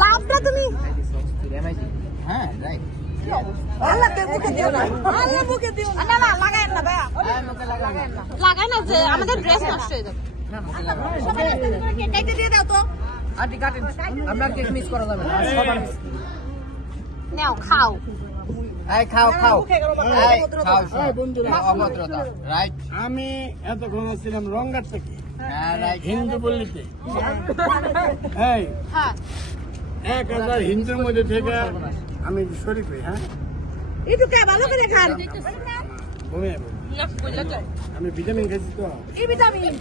লাভটা তুমি হ্যাঁ রাইট আল্লাহকে মুখে দিও না আল্লাহ মুখে দিও না না লাগায়েন না ভাইয়া লাগায় না যে আমাদের ড্রেস নষ্ট হয়ে যাবে সবাই কেক কেটে দিয়ে দাও তো আটি কাটেন আমরা কেক মিস করা যাবে না সবার নাও খাও এই খাও খাও এই খাও বন্ধুরা অভদ্রতা রাইট আমি এতক্ষণ ছিলাম রংঘাট থেকে হ্যাঁ রাইট হিন্দু পল্লীতে এই হ্যাঁ 1000 হিন্দুর মধ্যে থেকে আমি শরীফ হই হ্যাঁ একটু কে ভালো করে খান ঘুমিয়ে আমি ভিটামিন খাইছি তো এই ভিটামিন